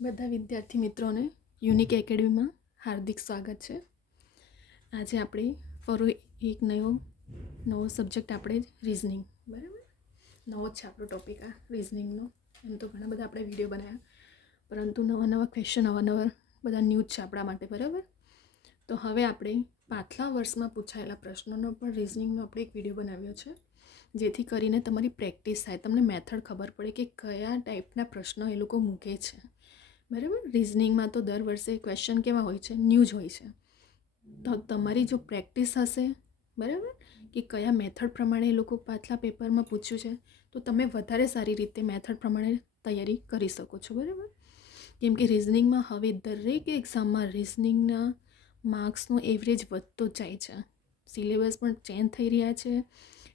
બધા વિદ્યાર્થી મિત્રોને યુનિક એકેડમીમાં હાર્દિક સ્વાગત છે. આજે આપણે ફરો એક નવો નવો સબ્જેક્ટ આપણે રિઝનિંગ બરાબર? નવો જ છે આપણો ટોપિક આ રિઝનિંગનો એમ તો ઘણા બધા આપણે વીડિયો બનાવ્યા. પરંતુ નવા નવા ક્વેશ્ચન અવારનવાર બધા ન્યૂઝ છે આપણા માટે, બરાબર? તો હવે આપણે પાછલા વર્ષમાં પૂછાયેલા પ્રશ્નોનો પણ રિઝનિંગનો આપણે એક વીડિયો બનાવ્યો છે. જેથી કરીને તમારી પ્રેક્ટિસ થાય. તમને મેથડ ખબર પડે કે કયા ટાઈપના પ્રશ્નો એ લોકો મૂકે છે. બરાબર? રિઝનિંગમાં તો દર વર્ષે ક્વેશ્ચન કેવા હોય છે? ન્યૂઝ હોય છે. તો તમારી જો પ્રેક્ટિસ હશે, બરાબર? કે કયા મેથડ પ્રમાણે એ લોકો પાછલા પેપરમાં પૂછ્યું છે, તો તમે વધારે સારી રીતે મેથડ પ્રમાણે તૈયારી કરી શકો છો, બરાબર? કેમ કે રિઝનિંગમાં હવે દરેક એક્ઝામમાં રિઝનિંગના માર્ક્સનો એવરેજ વધતો જાય છે. સિલેબસ પણ ચેન્જ થઈ રહ્યા છે.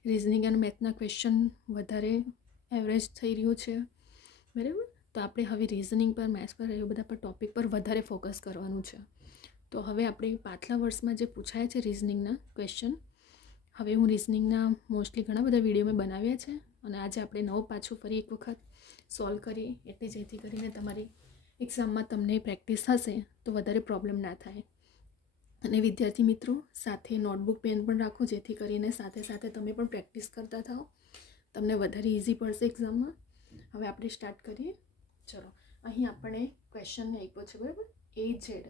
રિઝનિંગ અને મેથના ક્વેશ્ચન વધારે એવરેજ થઈ રહ્યું છે. બરાબર? તો આપણે હવે રિઝનિંગ પર મેથ્સ પર એ બધા પર ટોપિક પર વધારે ફોકસ કરવાનું છે. તો હવે આપણે પાછલા વર્ષમાં જે પૂછાય છે રિઝનિંગના ક્વેશ્ચન હવે હું રિઝનિંગના મોસ્ટલી ઘણા બધા વીડિયો મેં બનાવ્યા છે અને આજે આપણે નવો પાછું ફરી એક વખત સોલ્વ કરીએ, એટલે જેથી કરીને તમારી એક્ઝામમાં તમને પ્રેક્ટિસ થશે તો વધારે પ્રોબ્લેમ ના થાય. અને વિદ્યાર્થી મિત્રો, સાથે નોટબુક પેન પણ રાખો, જેથી કરીને સાથે સાથે તમે પણ પ્રેક્ટિસ કરતા થાઓ. તમને વધારે ઇઝી પડશે એક્ઝામમાં હવે આપણે સ્ટાર્ટ કરીએ. ચલો, અહીં આપણે ક્વેશ્ચનને આપ્યો છે, બરાબર? એ ઝેડ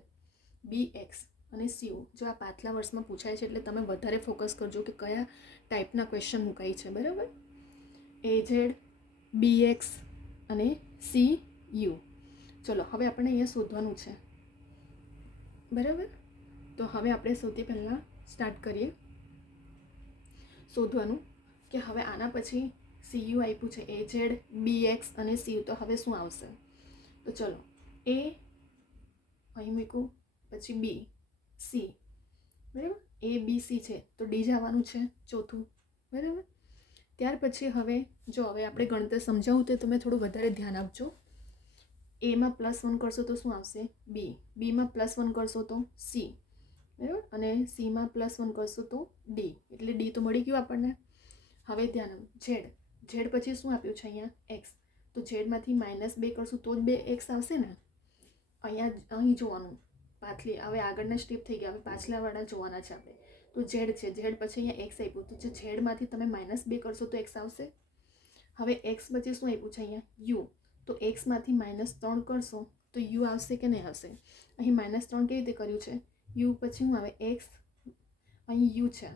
બી એક્સ અને સીઓ જો આ પાછલા વર્ષમાં પૂછાય છે, એટલે તમે વધારે ફોકસ કરજો કે કયા ટાઈપના ક્વેશ્ચન મુકાય છે, બરાબર? એ ઝેડ બી એક્સ અને સી યુ ચલો, હવે આપણે અહીંયા શોધવાનું છે. બરાબર? તો હવે આપણે સૌથી પહેલાં સ્ટાર્ટ કરીએ. શોધવાનું કે હવે આના પછી સીયુ આપ્યું છે એ ઝેડ બી એક્સ અને સીયુ તો હવે શું આવશે? તો ચલો એ અહીં મૂકું, પછી બી સી બરાબર? એ બી સી છે. તો ડી જવાનું છે ચોથું. બરાબર? ત્યાર પછી હવે જો હવે આપણે ગણતર સમજાવું તો તમે થોડું વધારે ધ્યાન આપજો. એમાં પ્લસ વન કરશો તો શું આવશે? બી બીમાં પ્લસ વન કરશો તો સી બરાબર? અને સીમાં પ્લસ વન કરશો તો ડી એટલે ડી તો મળી ગયું આપણને. હવે ધ્યાન ઝેડ ઝેડ પછી શું આપ્યું છે અહીંયા? એક્સ. તો ઝેડમાંથી માઇનસ બે કરશું તો જ બે એક્સ આવશે ને? અહીંયા અહીં જોવાનું. પાછલી, હવે આગળના સ્ટેપ થઈ ગયા. હવે પાછલાવાળા જોવાના છે આપણે. તો ઝેડ છે. ઝેડ પછી અહીંયા એક્સ આપ્યું. તો જે ઝેડમાંથી તમે માઇનસ બે કરશો તો એક્સ આવશે. હવે એક્સ પછી શું આપ્યું છે અહીંયા? યુ. તો એક્સમાંથી માઇનસ ત્રણ કરશો તો યુ આવશે કે નહીં આવશે? અહીં માઇનસ ત્રણ કેવી રીતે કર્યું છે? યુ પછી શું આવે? એક્સ. અહીં યુ છે.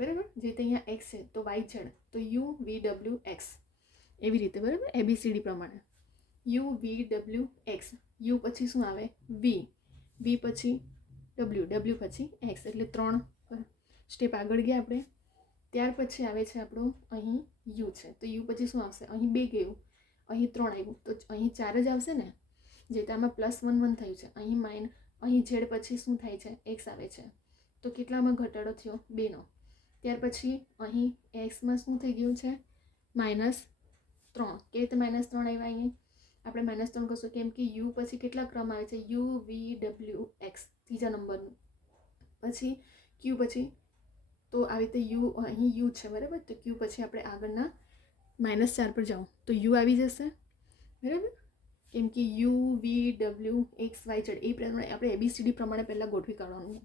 બરાબર? જે રીતે અહીંયા એક્સ છે, તો વાય ઝેડ તો યુ વી ડબલ્યુ એક્સ એવી રીતે, બરાબર? એબીસીડી પ્રમાણે. U V W X U પછી શું આવે? વી વી પછી ડબલ્યુ ડબલ્યુ પછી એક્સ એટલે ત્રણ સ્ટેપ આગળ ગયા આપણે. ત્યાર પછી આવે છે આપણું અહીં યુ છે. તો યુ પછી શું આવશે? અહીં બે ગયું. અહીં ત્રણ આવ્યું. તો અહીં ચાર જ આવશે ને? જે આમાં પ્લસ વન વન થયું છે. અહીં માઇન અહીં ઝેડ પછી શું થાય છે? એક્સ આવે છે. તો કેટલામાં ઘટાડો થયો? બેનો. ત્યાર પછી અહીં એક્સમાં શું થઈ ગયું છે? માઇનસ ત્રણ. કેવી રીતે માઇનસ ત્રણ આવ્યા અહીં આપણે માઇનસ ત્રણ કરશું કેમ કે યુ પછી કેટલા ક્રમ આવે છે? યુ વી ડબલ્યુ એક્સ ત્રીજા નંબરનું. પછી ક્યુ પછી તો આવી રીતે યુ અહીં યુ છે, બરાબર? તો ક્યુ પછી આપણે આગળના માઇનસ ચાર પર જાઓ તો યુ આવી જશે, બરાબર? કેમ કે U V W X Y Z એ પ્રમાણે આપણે એબીસીડી પ્રમાણે પહેલાં ગોઠવી કાઢવાનું.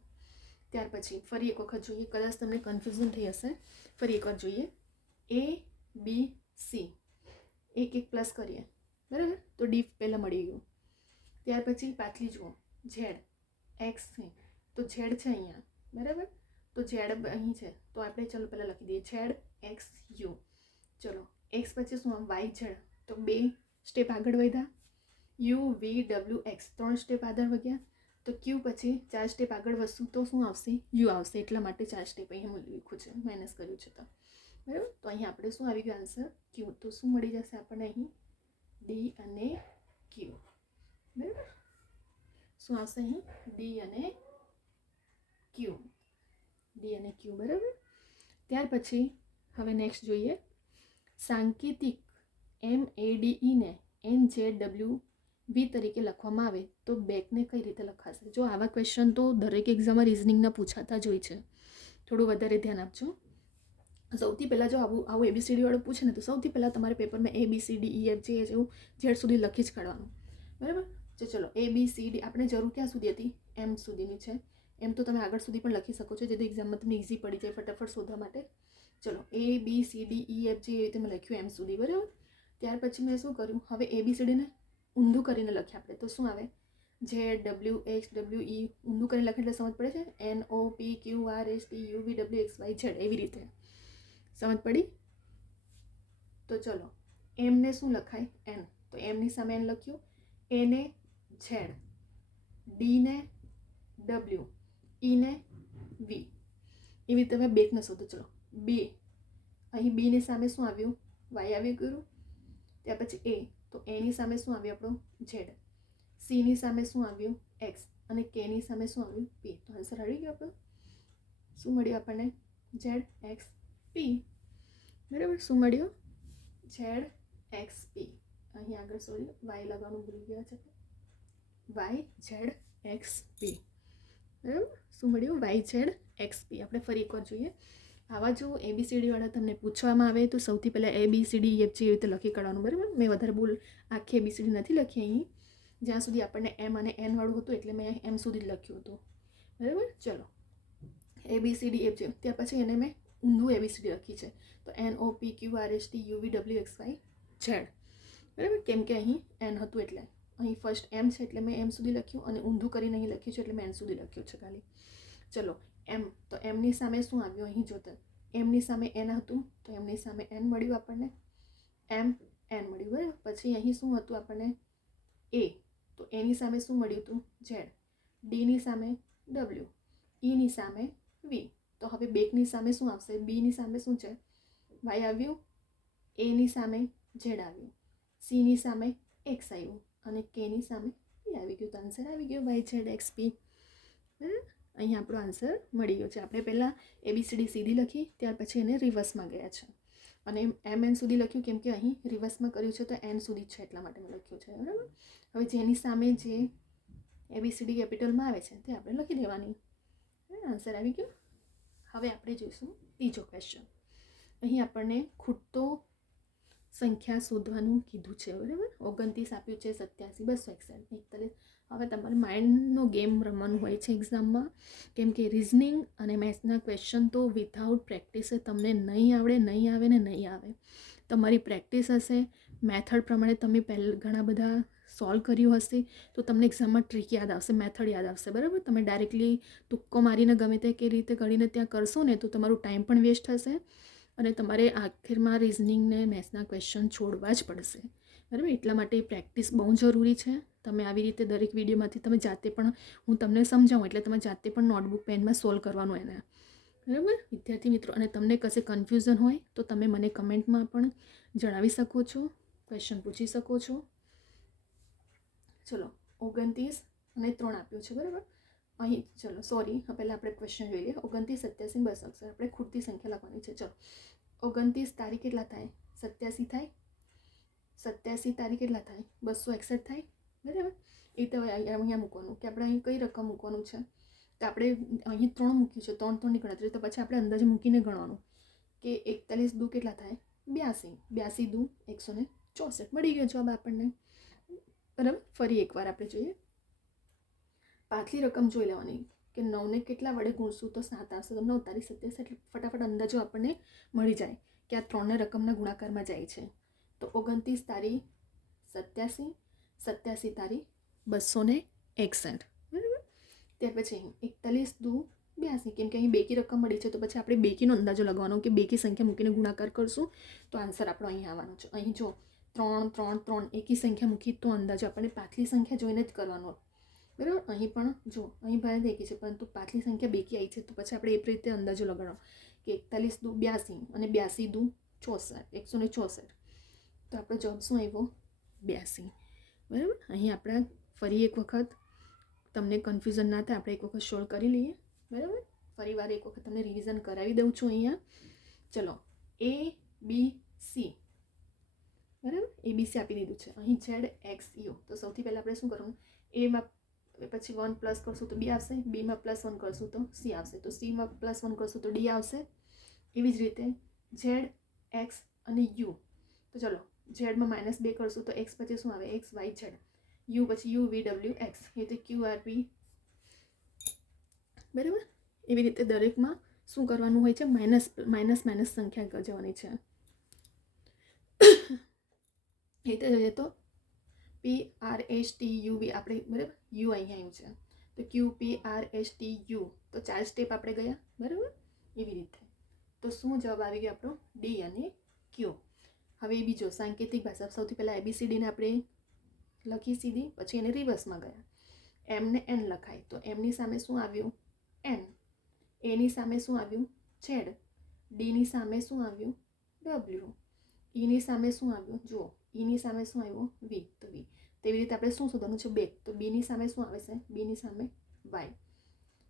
ત્યાર પછી ફરી એક વખત જોઈએ. કદાચ તમને કન્ફ્યુઝન થઈ હશે. ફરી એકવાર જોઈએ. એ બી સી એક એક પ્લસ કરીએ. બરાબર? તો ડી પહેલાં મળી ગયું. ત્યાર પછી પાછલી જુઓ. ઝેડ એક્સ છે તો ઝેડ છે અહીંયા. બરાબર? તો ઝેડ અહીં છે. તો આપણે ચલો પહેલાં લખી દઈએ. ઝેડ એક્સ યુ ચલો. એક્સ પછી શું વાય ઝેડ તો બે સ્ટેપ આગળ વધ્યા. યુ વી ડબલ્યુ એક્સ ત્રણ સ્ટેપ આગળ વધ્યા. તો ક્યુ પછી? ચાર સ્ટેપ આગળ વધશું તો શું આવશે? યુ આવશે, એટલા માટે ચાર સ્ટેપ અહીંયા લખ્યું છે. માઇનસ કર્યું છે તો. બરાબર? તો અહીં આપણે શું આવી ગયું આન્સર ક્યુ તો શું મળી જશે આપણને અહીં? ડી અને ક્યુ બરાબર? શું આવશે અહીં? ડી અને ક્યુ ડી અને ક્યુ બરાબર? ત્યાર પછી હવે નેક્સ્ટ જોઈએ. સાંકેતિક એમ એ ડી ઈને એન જે ડબલ્યુ વી તરીકે લખવામાં આવે, તો બેકને કઈ રીતે લખાશે? જો આવા ક્વેશ્ચન તો દરેક એક્ઝામમાં રિઝનિંગના પૂછાતા જ હોય છે. થોડું વધારે ધ્યાન આપજો. સૌથી પહેલાં જો આવું આવું એબીસીડી વાળું પૂછે ને, તો સૌથી પહેલાં તમારે પેપરમાં A B C D E F એ જેવું ઝેડ સુધી લખી જ કાઢવાનું. બરાબર? તો ચલો એ બી સી ડી આપણે જરૂર ક્યાં સુધી હતી? એમ સુધીની છે. એમ તો તમે આગળ સુધી પણ લખી શકો છો, જેથી એક્ઝામમાં તમને ઇઝી પડી જાય ફટાફટ શોધવા માટે. ચલો A B C D E F G એ રીતે મેં લખ્યું એમ સુધી, બરાબર? ત્યાર પછી મેં શું કર્યું? હવે એ બી સી ડીને ઊંધું કરીને લખીએ આપણે. તો શું આવે? જે ડબલ્યુ એક્સ ડબલ્યુ ઈ ઊંધું કરીને લખે એટલે સમજ પડે છે? N O P Q R S T U V W X Y Z એવી રીતે. સમજ પડી? તો ચલો, એમને શું લખાય? એન તો એમની સામે એન લખ્યું. એને ઝેડ ડીને ડબલ્યુ ઈને વી એવી રીતે તમે બેકને શોધો. ચલો બે અહીં બીની સામે શું આવ્યું? વાય આવ્યું ગયું ત્યાર પછી એ તો એની સામે શું આવ્યું આપણું? ઝેડ. સીની સામે શું આવ્યું? એક્સ. અને કેની સામે શું આવ્યું? પી. તો આન્સર આવી ગયો આપણો? શું મળ્યું આપણને? Z, X, P. બરાબર? શું મળ્યું? Z, X, P. અહીં આગળ સોરી વાય લગાવવાનું ભૂલી ગયા છે વાય ઝેડ, એક્સ, પી. બરાબર? શું મળ્યું? Y Z, X, P. આપણે ફરી એકવાર જોઈએ. આવા જો એબીસીડીવાળા તમને પૂછવામાં આવે, તો સૌથી પહેલાં A B C D F G રીતે લખી કાઢવાનું, બરાબર? મેં વધારે બોલ, આખી એબીસીડી નથી લખી અહીં. જ્યાં સુધી આપણને એમ અને એન વાળું હતું, એટલે મેં એમ સુધી જ લખ્યું હતું. બરાબર? ચલો. A B C D F G ત્યાર પછી એને મેં ઊંધું એબીસીડી લખી છે. તો N O P Q R S T U V W X Y Z બરાબર? કેમ કે અહીં એન હતું એટલે. અહીં ફર્સ્ટ એમ છે, એટલે મેં એમ સુધી લખ્યું અને ઊંધું કરીને અહીં લખ્યું છે, એટલે મેં એન સુધી લખ્યું છે ખાલી. ચલો. એમ, તો એમની સામે શું આવ્યું અહીં જોતા એમની સામે એન હતું, તો એમની સામે એન મળ્યું આપણને? એમ એન મળ્યું, બરાબર? પછી અહીં શું હતું આપણને? એ તો એની સામે શું મળ્યું હતું? ઝેડ ડીની સામે ડબલ્યુ ઈની સામે વી તો હવે બેકની સામે શું આવશે? બીની સામે શું છે? વાય આવ્યું એની સામે ઝેડ આવ્યું. સીની સામે એક્સ આવ્યું. અને કેની સામે પી આવી ગયું. તો આન્સર આવી ગયો વાય ઝેડ એક્સ પી બરાબર? અહીં આપણો આન્સર મળી ગયો છે. આપણે પહેલાં એબીસીડી સીધી લખી, ત્યાર પછી એને રિવર્સમાં ગયા છે. અને એમ, એન સુધી લખ્યું કેમ કે અહીં રિવર્સમાં કર્યું છે તો એન સુધી છે એટલા માટે મેં લખ્યું છે, બરાબર? હવે જેની સામે જે એબીસીડી કેપિટલમાં આવે છે તે આપણે લખી દેવાની. આન્સર આવી ગયો? હવે આપણે જોઈશું ત્રીજો ક્વેશ્ચન અહીં આપણને ખૂટતો સંખ્યા શોધવાનું કીધું છે, બરાબર? ઓગણત્રીસ આપ્યું છે, સત્યાસી, બસો એકસઠ. એકતાલીસ. હવે તમારે માઇન્ડનો ગેમ રમવાનું હોય છે એક્ઝામમાં કેમ કે રિઝનિંગ અને મેથ્સના ક્વેશ્ચન તો વિથઆઉટ પ્રેક્ટિસે તમને નહીં આવડે, નહીં આવે ને નહીં આવે. તમારી પ્રેક્ટિસ હશે મેથડ પ્રમાણે તમે પહેલાં, ઘણા બધા સોલ્વ કર્યું હશે, તો તમને એક્ઝામમાં ટ્રીક યાદ આવશે મેથડ યાદ આવશે, બરાબર? તમે ડાયરેક્ટલી તુક્કો મારીને ગમે તે કે રીતે કરીને ત્યાં કરશો ને, તો તમારું ટાઈમ પણ વેસ્ટ થશે અને તમારે આખિરમાં રિઝનિંગને મેથ્સના ક્વેશ્ચન છોડવા જ પડશે. બરાબર? એટલા માટે પ્રેક્ટિસ બહુ જરૂરી છે. તમે આવી રીતે દરેક વિડીયોમાંથી તમે જાતે પણ હું તમને સમજાવું એટલે તમે જાતે પણ નોટબુક, પેનમાં સોલ્વ કરવાનું એને. બરાબર? વિદ્યાર્થી મિત્રો, અને તમને કશે કન્ફ્યુઝન હોય તો તમે મને કમેન્ટમાં પણ જણાવી શકો છો, ક્વેશ્ચન પૂછી શકો છો. ચલો, ઓગણત્રીસ અને ત્રણ આપ્યું છે, બરાબર? અહીં, ચલો સોરી પહેલાં આપણે ક્વેશ્ચન જોઈ લઈએ ઓગણત્રીસ, સત્યાસી બસ અક્ષર આપણે ખૂટતી સંખ્યા લખવાની છે. ચલો, ઓગણત્રીસ તારીખ કેટલા થાય? સત્યાસી થાય? સત્યાસી તારીખ કેટલા થાય? બસો એકસઠ થાય? બરાબર? એ તો અહીંયા મૂકવાનું કે આપણે અહીં કઈ રકમ મૂકવાનું છે? તો આપણે અહીં ત્રણ મૂક્યું છે ત્રણ ત્રણની ગણતરી. તો પછી આપણે અંદાજે મૂકીને ગણવાનું કે એકતાલીસ દુ કેટલા થાય? બ્યાસી. બ્યાસી દુ એકસો ને ચોસઠ. મળી ગયો જવાબ આપણને. બરાબર? ફરી એકવાર આપણે જોઈએ. પાછલી રકમ જોઈ લેવાની કે નવને કેટલા વડે ગુણશું તો સાત આવશે તો નવ તારીખ સત્યાવીસ એટલે ફટાફટ અંદાજો આપણને મળી જાય કે આ ત્રણને રકમના ગુણાકારમાં જાય છે. તો ઓગણત્રીસ તારીખ સત્યાસી સત્યાસી તારીખ બસો ને એકસઠ. બરાબર? ત્યાર પછી એકતાલીસ દુ બ્યાસી. કેમ કે અહીં બેકી રકમ મળી છે, તો પછી આપણે બેકીનો અંદાજો લગાવવાનો કે બેકી સંખ્યા મૂકીને ગુણાકાર કરશું. તો આન્સર આપણો અહીં આવવાનો છે. અહીં જો ત્રણ ત્રણ ત્રણ એકી સંખ્યા મૂકી, તો અંદાજો આપણને પાછલી સંખ્યા જોઈને જ કરવાનો. બરાબર? અહીં પણ જો, અહીં ભારે દેખી છે, પરંતુ પાછલી સંખ્યા બેકી આવી છે, તો પછી આપણે એ રીતે અંદાજો લગાડો કે એકતાલીસ દુ બ્યાસી અને બ્યાસી દુ ચોસઠ, એકસો ને ચોસઠ. તો આપણો જવાબ શું આવ્યો? બ્યાસી. બરાબર? અહીં આપણે ફરી એક વખત તમને કન્ફ્યુઝન ના થાય, આપણે એક વખત સોલ્વ કરી લઈએ, બરાબર? ફરી વાર એક વખત તમને રિવિઝન કરાવી દઉં છું અહીંયા. ચલો એ બી સી બરાબર? એ બી સી આપી દીધું છે. અહીં ઝેડ એક્સ યુ તો સૌથી પહેલાં આપણે શું કરવું? એમાં પછી વન પ્લસ કરશું તો બી આવશે. બીમાં પ્લસ વન કરશું તો સી આવશે. તો સીમાં પ્લસ વન કરશું તો ડી આવશે. એવી જ રીતે ઝેડ એક્સ અને યુ તો ચલો ઝેડમાં માઇનસ બે કરશું તો એક્સ પછી શું આવે? X Y Z. યુ પછી યુ વી ડબલ્યુ એક્સ. એ રીતે ક્યુ આર પી. બરાબર? એવી રીતે દરેકમાં શું કરવાનું હોય છે? માઇનસ માઇનસ માઇનસ સંખ્યા જવાની છે. એ રીતે જોઈએ તો P R H T U V આપણે, બરાબર? યુ અહીંયા આવ્યું છે. તો Q P R S T U તો ચાર સ્ટેપ આપણે ગયા. બરાબર? એવી રીતે. તો શું જવાબ આવી ગયો આપણો? ડી અને ક્યુ હવે એ બીજો સાંકેતિક ભાષા સૌથી પહેલાં એબીસીડીને આપણે લખી સીધી પછી એને રિવર્સમાં ગયા એમને એન લખાય તો એમની સામે શું આવ્યું એન એની સામે શું આવ્યું છેડ ડીની સામે શું આવ્યું ડબલ્યુ ઈની સામે શું આવ્યું જુઓ ઈની સામે શું આવ્યું વી તો વી તેવી રીતે આપણે શું શોધવાનું છે બે તો બીની સામે શું આવે છે બીની સામે વાય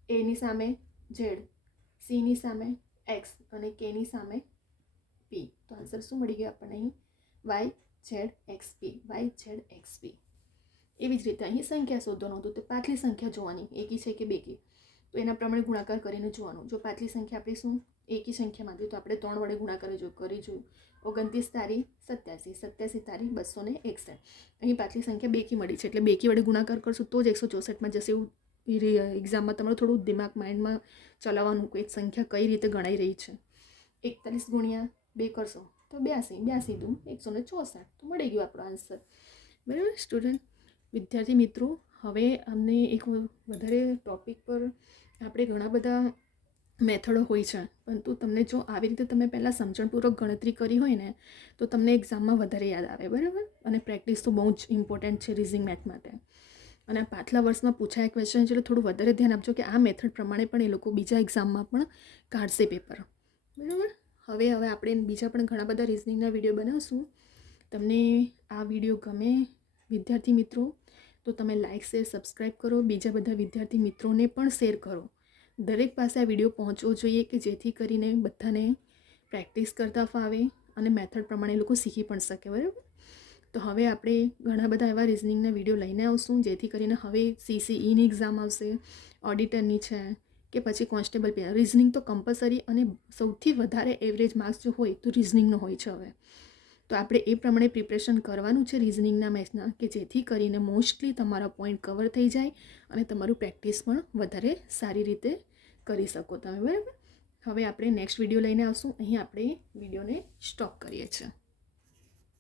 એની સામે ઝેડ સીની સામે એક્સ અને કેની સામે પી તો આન્સર શું મળી ગયો આપણને અહીં? Y Z X P Y Z X P એવી જ રીતે અહીં સંખ્યા શોધવાનું હતું, તો પાછલી સંખ્યા જોવાની, એકી છે કે બેકી? તો એના પ્રમાણે ગુણાકાર કરીને જોવાનું. જો પાછલી સંખ્યા આપણી શું? એકી સંખ્યામાંથી, તો આપણે ત્રણ વડે ગુણાકાર જો કરી જોયું ઓગણત્રીસ તારી સત્યાસી સત્યાસી તારી બસો ને એકસઠ. અહીં પાછલી સંખ્યા બેકી મળી છે, એટલે બેકી વડે ગુણાકાર કરશું તો જ એકસો ચોસઠમાં જશે એવું એક્ઝામમાં તમારું થોડું દિમાગ માઇન્ડમાં ચલાવવાનું કોઈ સંખ્યા કઈ રીતે ગણાઈ રહી છે. એકતાલીસ ગુણ્યા બે કરશો તો બ્યાસી બ્યાસી દુ એકસો ને ચોસઠ. તો મળી ગયો આપણો આન્સર બરાબર? સ્ટુડન્ટ વિદ્યાર્થી મિત્રો, હવે અમને એક વધારે ટોપિક પર આપણે ઘણા બધા મેથડો હોય છે. પરંતુ તમને જો આવી રીતે તમે પહેલાં સમજણપૂર્વક ગણતરી કરી હોય ને, તો તમને એક્ઝામમાં વધારે યાદ આવે. બરાબર? અને પ્રેક્ટિસ તો બહુ જ ઇમ્પોર્ટન્ટ છે રિઝિંગ મેથ માટે. અને પાછલા વર્ષમાં પૂછાય ક્વેશ્ચન છે એટલે થોડું વધારે ધ્યાન આપજો કે આ મેથડ પ્રમાણે પણ એ લોકો બીજા એક્ઝામમાં પણ કાઢશે પેપર બરાબર? હવે હવે આપણે બીજા પણ ઘણા બધા રિઝનિંગના વીડિયો બનાવશું. તમને આ વીડિયો ગમે, વિદ્યાર્થી મિત્રો, તો તમે લાઇક શેર સબસ્ક્રાઈબ કરો. બીજા બધા વિદ્યાર્થી મિત્રોને પણ શેર કરો. દરેક પાસે આ વીડિયો પહોંચવો જોઈએ કે જેથી કરીને બધાને પ્રેક્ટિસ કરતા ફાવે અને મેથડ પ્રમાણે લોકો શીખી પણ શકે, બરાબર? તો હવે આપણે ઘણા બધા એવા રિઝનિંગના વીડિયો લઈને આવશું, જેથી કરીને હવે સીસીઈની એક્ઝામ આવશે ઓડિટરની છે કે પછી કોન્સ્ટેબલ પે રિઝનિંગ તો કમ્પલસરી અને સૌથી વધારે એવરેજ માર્ક્સ જો હોય તો રિઝનિંગનો હોય છે હવે. તો આપણે એ પ્રમાણે પ્રિપરેશન કરવાનું છે રિઝનિંગના મેથ્સના કે જેથી કરીને મોસ્ટલી તમારા પોઈન્ટ કવર થઈ જાય અને તમારું પ્રેક્ટિસ પણ વધારે સારી રીતે કરી શકો તમે, બરાબર? હવે આપણે નેક્સ્ટ વીડિયો લઈને આવશું. અહીં આપણે વિડીયોને સ્ટોપ કરીએ છીએ.